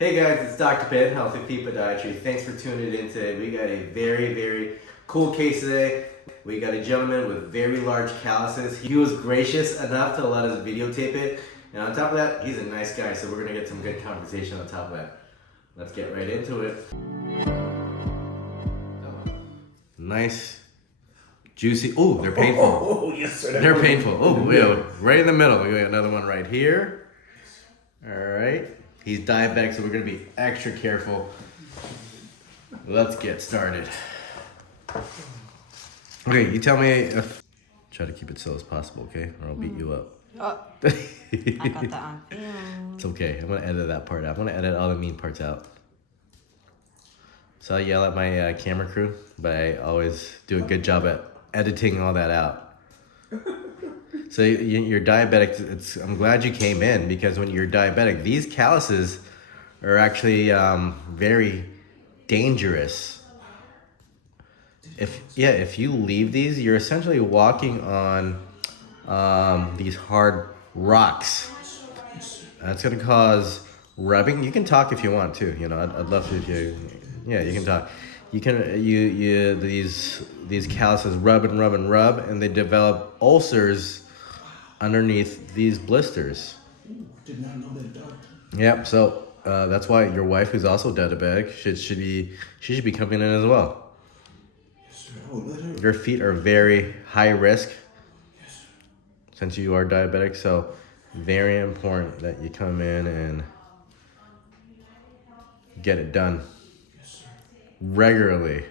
Hey guys, it's Dr. Binh, Healthy Feet Podiatry. Thanks for tuning in today. We got a very cool case today. We got a gentleman with very large calluses. He was gracious enough to let us videotape it. And on top of that, he's a nice guy, so we're gonna get some good conversation on top of that. Let's get right into it. Nice, juicy. Oh, they're painful. Oh, yes, sir. They're painful. Oh, yeah, right in the middle. We got another one right here. All right. He's diabetic, so we're gonna be extra careful. Let's get started. Okay, you tell me if... Try to keep it slow as possible, okay? Or I'll beat you up. Oh, I got that on film. It's okay, I'm gonna edit that part out. I'm gonna edit all the mean parts out. So I yell at my camera crew, but I always do a good job at editing all that out. So you're diabetic. I'm glad you came in, because when you're diabetic, these calluses are actually very dangerous. If you leave these, you're essentially walking on these hard rocks. That's gonna cause rubbing. You can talk if you want to. You know, I'd love to if you. Yeah, you can talk. You can these calluses rub, and they develop ulcers underneath these blisters. Ooh, did not know that, doctor. Yep. So that's why your wife, who's also diabetic, should be coming in as well. Yes, sir. Oh, let her. Your feet are very high risk. Yes, sir. Since you are diabetic, so very important that you come in and get it done Yes, sir. regularly.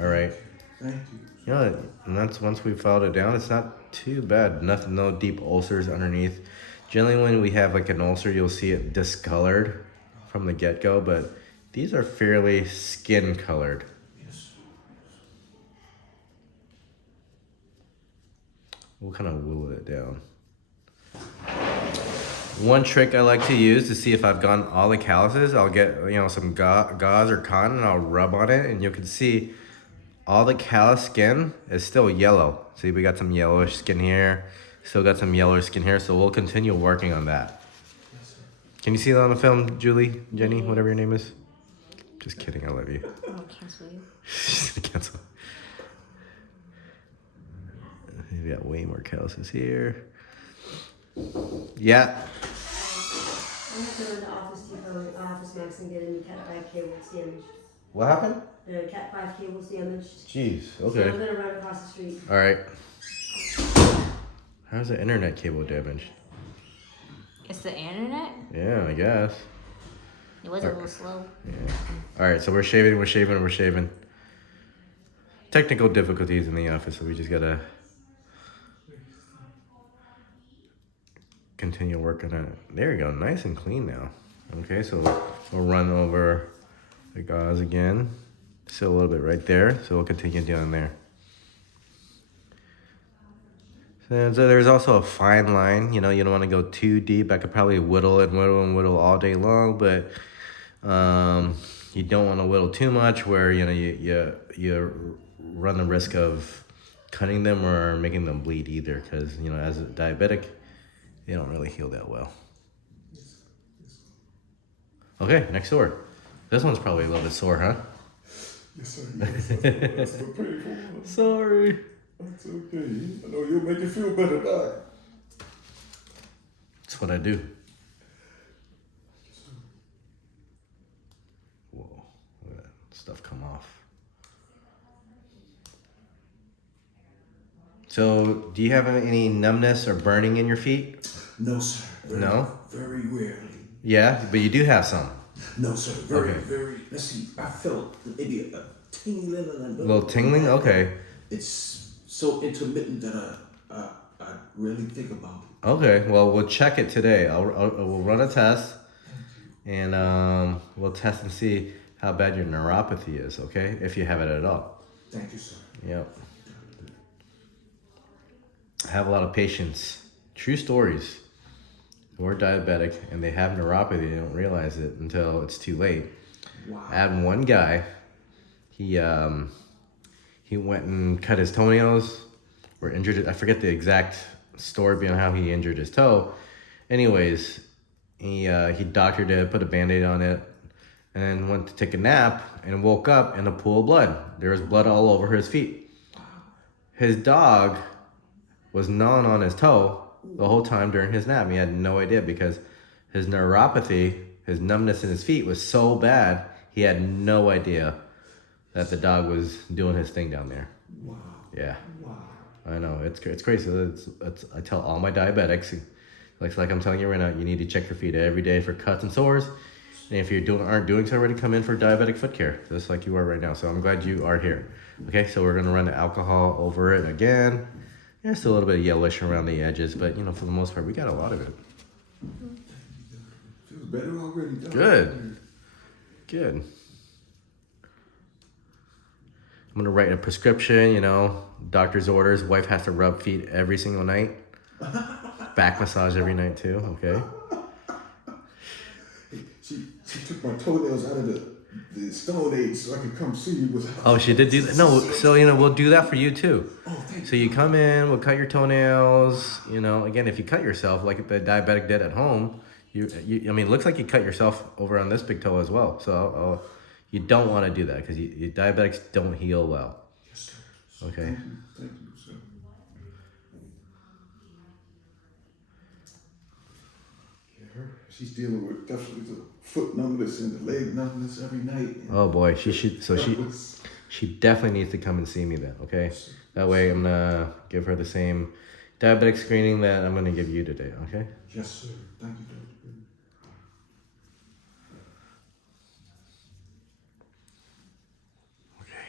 All right. Thank you. You know, and that's once we filed it down, it's not too bad. Nothing, no deep ulcers underneath. Generally, when we have like an ulcer, you'll see it discolored from the get-go, but these are fairly skin colored. Yes. We'll kind of whittle it down. One trick I like to use to see if I've gotten all the calluses, I'll get some gauze or cotton, and I'll rub on it, and you can see all the callus skin is still yellow. See, we got some yellowish skin here, still got some yellowish skin here, so we'll continue working on that. Yes, sir. Can you see that on the film, Julie, Jenny, whatever your name is? Just kidding, I love you. Oh, cancel you. She's gonna cancel. We got way more calluses here. Yeah. I'm not going to Office Depot, Office Max, and get any Cat 5 cables damaged. What happened? The Cat 5 cables damaged. Jeez, So I'm okay. going to run across the street. All right. How's the internet cable damaged? It's the internet? Yeah, I guess. It was a little slow. Yeah. All right, so we're shaving. Technical difficulties in the office, so we just gotta continue working on it. There you go, nice and clean now. Okay, so we'll run over the gauze again. Still a little bit right there, so we'll continue down there. So there's also a fine line. You know, you don't want to go too deep. I could probably whittle all day long, but you don't want to whittle too much where you run the risk of cutting them or making them bleed either, because as a diabetic, they don't really heal that well. Okay, next sore. This one's probably a little bit sore, huh? Yes, sir. Yes, that's the painful one. Sorry. That's okay. I know you'll make you feel better, Doc. That's what I do. Whoa, look at that stuff come off. So, do you have any numbness or burning in your feet? No, sir. No? Very rarely. Yeah, but you do have some. No, sir. Okay. Very. Let's see. I felt maybe a tingling. A little tingling? Okay. It's so intermittent that I really think about it. Okay, well, we'll check it today. We'll run a test, and we'll test and see how bad your neuropathy is, okay? If you have it at all. Thank you, sir. Yep. I have a lot of patients, true stories, who are diabetic and they have neuropathy. They don't realize it until it's too late. Wow. I had one guy, he went and cut his toenails or injured it. I forget the exact story behind how he injured his toe. Anyways, he doctored it, put a Band-Aid on it, and went to take a nap and woke up in a pool of blood. There was blood all over his feet. His dog was gnawing on his toe the whole time during his nap. He had no idea because his neuropathy, his numbness in his feet was so bad, he had no idea that the dog was doing his thing down there. Wow. Yeah. Wow. I know, it's crazy. I tell all my diabetics, like I'm telling you right now, you need to check your feet every day for cuts and sores. And if you aren't doing so already, come in for diabetic foot care, just like you are right now. So I'm glad you are here. Okay, so we're gonna run the alcohol over it again. There's still a little bit of yellowish around the edges, but you know, for the most part, we got a lot of it. Feels better already. Good. Good. I'm gonna write a prescription, you know, doctor's orders. Wife has to rub feet every single night. Back massage every night too, okay? She took my toenails out of the Stone Age so I could come see you without. Oh, she did do that? No, so, you know, we'll do that for you too. Oh, thank So you come in, we'll cut your toenails. You know, again, if you cut yourself like the diabetic did at home, I mean, it looks like you cut yourself over on this big toe as well. So you don't want to do that because diabetics don't heal well. Yes, sir. Okay. Thank you, sir. Yeah, she's dealing with definitely the foot numbness and the leg numbness every night. Oh boy, she definitely needs to come and see me then. Okay. That way I'm gonna give her the same diabetic screening that I'm gonna give you today. Okay. Yes, sir. Thank you, Dr. Binh. Okay.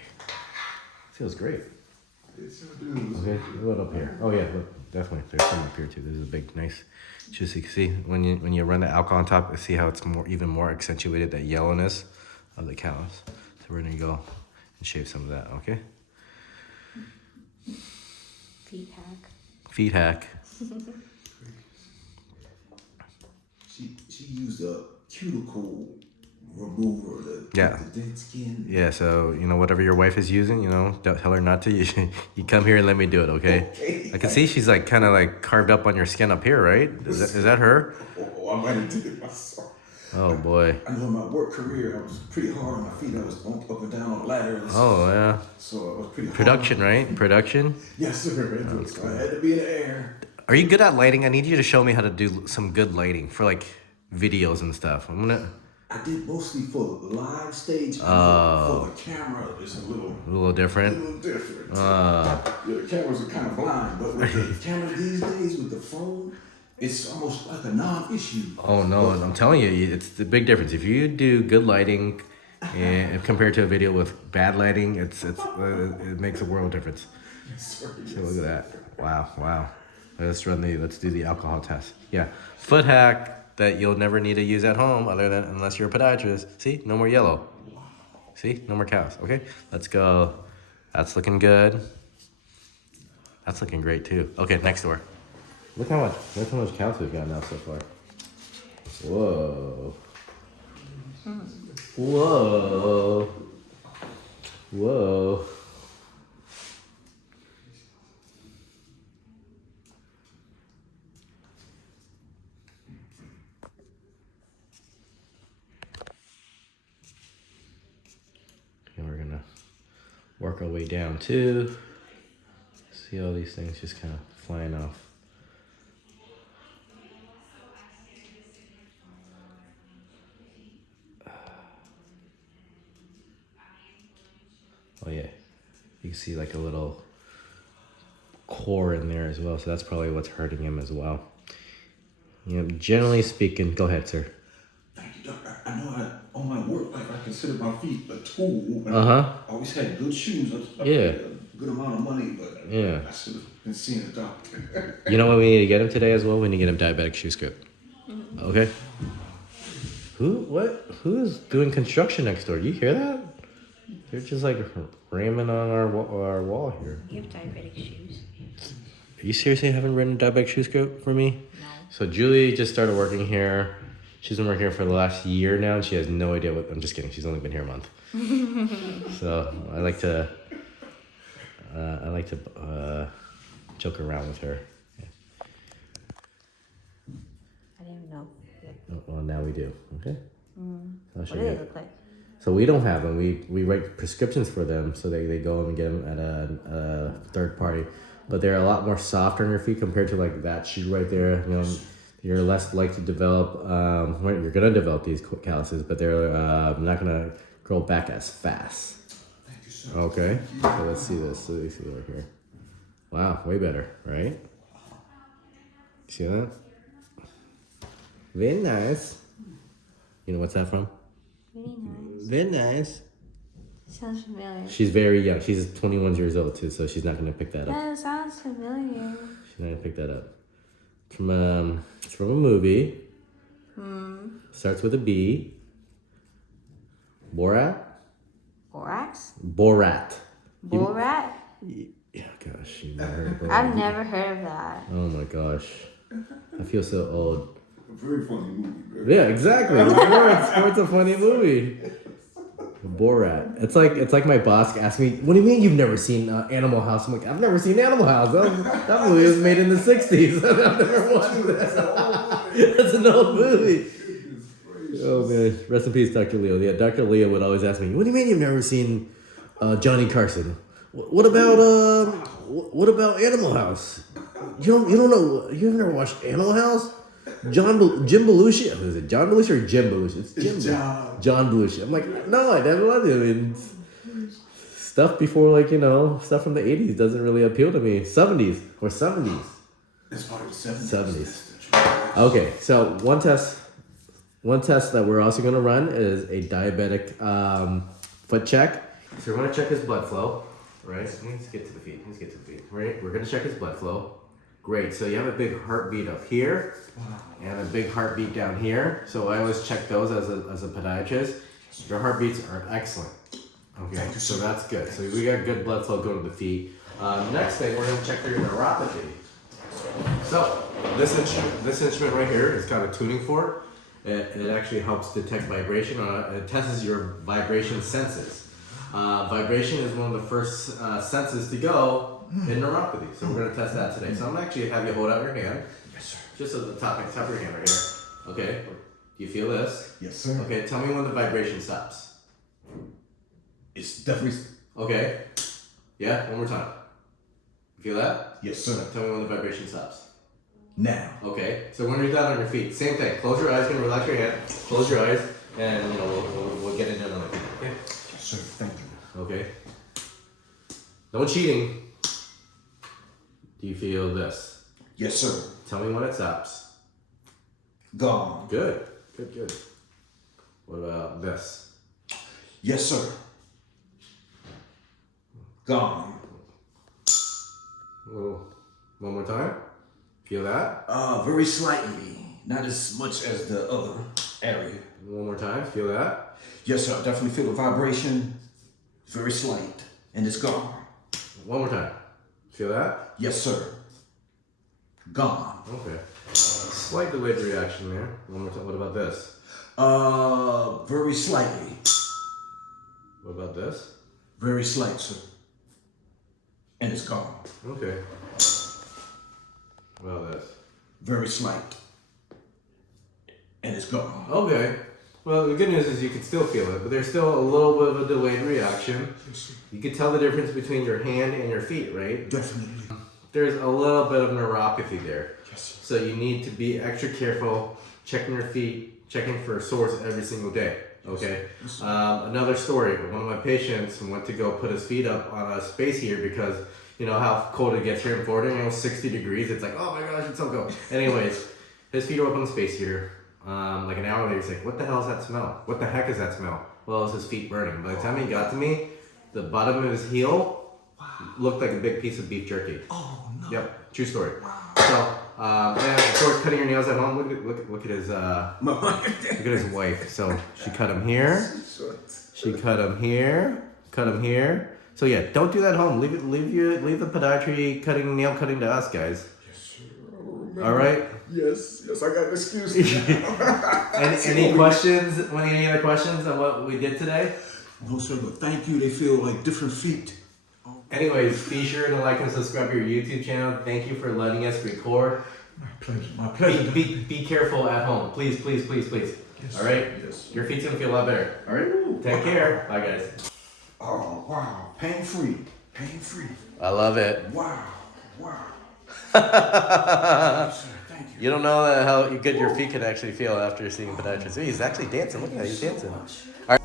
Feels great. It sure does. Okay, what up here? Oh yeah, look, definitely. There's some up here too. There's a big, nice. Just you can see when you run the alcohol on top, see how it's even more accentuated, that yellowness of the callus. So we're gonna go and shave some of that. Okay. Feet hack. Feet hack. She used a cuticle remover to Yeah. get the dead skin. Yeah. So you know whatever your wife is using, you know, don't tell her not to. You come here and let me do it. Okay. Okay. I can see she's like kind of like carved up on your skin up here, right? Is that her? Oh, I might have did it myself. Oh boy. I know in my work career, I was pretty hard on my feet. I was up and down on ladders. Oh yeah. So I was pretty hard. Production, right? Production. Yes, sir. So I had to be in the air. Are you good at lighting? I need you to show me how to do some good lighting for like videos and stuff. I did mostly for live stage. Oh. For the camera, it's a little different. different. Yeah, the cameras are kind of blind, but with the camera these days with the phone, it's almost like a non-issue. Oh no, I'm telling you, it's the big difference. If you do good lighting, and compared to a video with bad lighting, it makes a world of difference. Yes, sir. So look at that. Wow. Let's do the alcohol test. Yeah, foot hack that you'll never need to use at home unless you're a podiatrist. See, no more yellow. See, no more cows. Okay, let's go. That's looking good. That's looking great too. Okay, next door. Look how much cows we've got now so far. Whoa. Whoa. And we're gonna work our way down too. See all these things just kind of flying off. Oh yeah, you can see like a little core in there as well, so that's probably what's hurting him as well. You know, generally speaking, go ahead, sir. Thank you, doctor. I know on my work life, I consider my feet a tool. Uh-huh. I always had good shoes. I Yeah. paid a good amount of money, but Yeah. I should have been seeing a doctor. You know what we need to get him today as well? We need to get him diabetic shoe script. Okay. Who's doing construction next door? You hear that? They're just like ramming on our wall here. You have diabetic shoes. Are you seriously haven't written a diabetic shoe script for me? No. So Julie just started working here. She's been working here for the last year now, and she has no idea what. I'm just kidding. She's only been here a month. So I like to joke around with her. Yeah. I didn't know. Well, now we do. Okay. I'll show What do you. they look like? So we don't have them. We write prescriptions for them, so they go and get them at a third party. But they're a lot more softer on your feet compared to like that shoe right there. You know, you're less likely to develop. Well, you're gonna develop these calluses, but they're not gonna grow back as fast. Thank you, sir. Okay. So let's see this. So let's see right here. Wow, way better, right? See that? Very nice. You know what's that from? Really nice. Very nice. Sounds familiar. She's very young. She's 21 years old too, so she's not gonna pick that up. That sounds familiar. She's not gonna pick that up. It's from a movie. Starts with a B. Borat. Borax? Borat. Borat? Yeah, gosh, you never heard of Borat. I've never heard of that. Oh my gosh, I feel so old. A very funny movie, bro. Yeah, exactly. It's a funny movie. Borat. It's like my boss asked me, "What do you mean you've never seen Animal House?" I'm like, "I've never seen Animal House. That movie was made in the '60s. I've never watched that. That's an old movie." Oh man, rest in peace, Dr. Leo. Yeah, Dr. Leo would always ask me, "What do you mean you've never seen Johnny Carson? What about Animal House? You don't know? You've never watched Animal House? Jim Belushi? Is it John Belushi or Jim Belushi? It's Jim. John Belushi. I'm like, no, I never watched it. I mean, stuff before, like, you know, stuff from the 80s doesn't really appeal to me. 70s. It's part of the 70s. Okay, so one test that we're also going to run is a diabetic foot check. So we're going to check his blood flow, right? Let's get to the feet. Right? We're going to check his blood flow. Great. So you have a big heartbeat up here and a big heartbeat down here. So I always check those as a podiatrist. Your heartbeats are excellent. Okay, so that's good. So we got good blood flow going to the feet. Next thing, we're going to check for your neuropathy. So this instrument right here is kind of a tuning fork. It actually helps detect vibration. It tests your vibration senses. Vibration is one of the first senses to go in neuropathy. So we're going to test that today. So I'm going to actually have you hold out your hand. Yes, sir. Just at the top of your hand right here. Okay. Do you feel this? Yes, sir. Okay. Tell me when the vibration stops. It's definitely. Okay. Yeah. One more time. Feel that? Yes, sir. Tell me when the vibration stops. Now. Okay. So when you're down on your feet, same thing. Close your eyes. Gonna relax your hand. Close your eyes, and we'll get into another thing. Okay. Yes, sir. Thank you. Okay. No cheating. Do you feel this? Yes, sir. Tell me when it stops. Gone. Good. What about this? Yes, sir. Gone. One more time. Feel that? Very slightly. Not as much as the other area. One more time. Feel that? Yes, sir. I definitely feel the vibration. Very slight. And it's gone. One more time. Feel that? Yes, sir. Gone. Okay. Slight delayed reaction there. One more time. What about this? Very slightly. What about this? Very slight, sir. And it's gone. Okay. What about this? Very slight. And it's gone. Okay. Well, the good news is you can still feel it, but there's still a little bit of a delayed reaction. You can tell the difference between your hand and your feet, right? Definitely. There's a little bit of neuropathy there. Yes, sir. So you need to be extra careful, checking your feet, checking for a source every single day. Okay. Another story. One of my patients went to go put his feet up on a space heater because you know how cold it gets here in Florida. You know, 60 degrees. It's like, oh my gosh, it's so cold. Anyways, his feet are up on the space heater. Like an hour later, he's like, what the hell is that smell? What the heck is that smell? Well, it's his feet burning. By the time he got to me, the bottom of his heel looked like a big piece of beef jerky. Oh, no. Yep, true story. So, and of course, cutting your nails at home. Look at his look at his wife. So she cut him here. She cut him here. Cut him here. So yeah, don't do that at home. Leave the podiatry nail cutting to us guys. Yes, sir. All right. Yes, I got an excuse. Any questions? Any other questions on what we did today? No, sir, but thank you. They feel like different feet. Anyways, be sure to like and subscribe to your YouTube channel. Thank you for letting us record. My pleasure. Be careful at home. Please. Yes, Yes, All right? Yes. Your feet's gonna feel a lot better. All right? Take care. Bye, guys. Oh, wow. Pain free. Pain free. I love it. Wow. Wow. Thank you, sir. Thank you. You don't know how good your feet can actually feel after seeing a podiatrist. He's actually dancing. Look at how he's dancing. All right.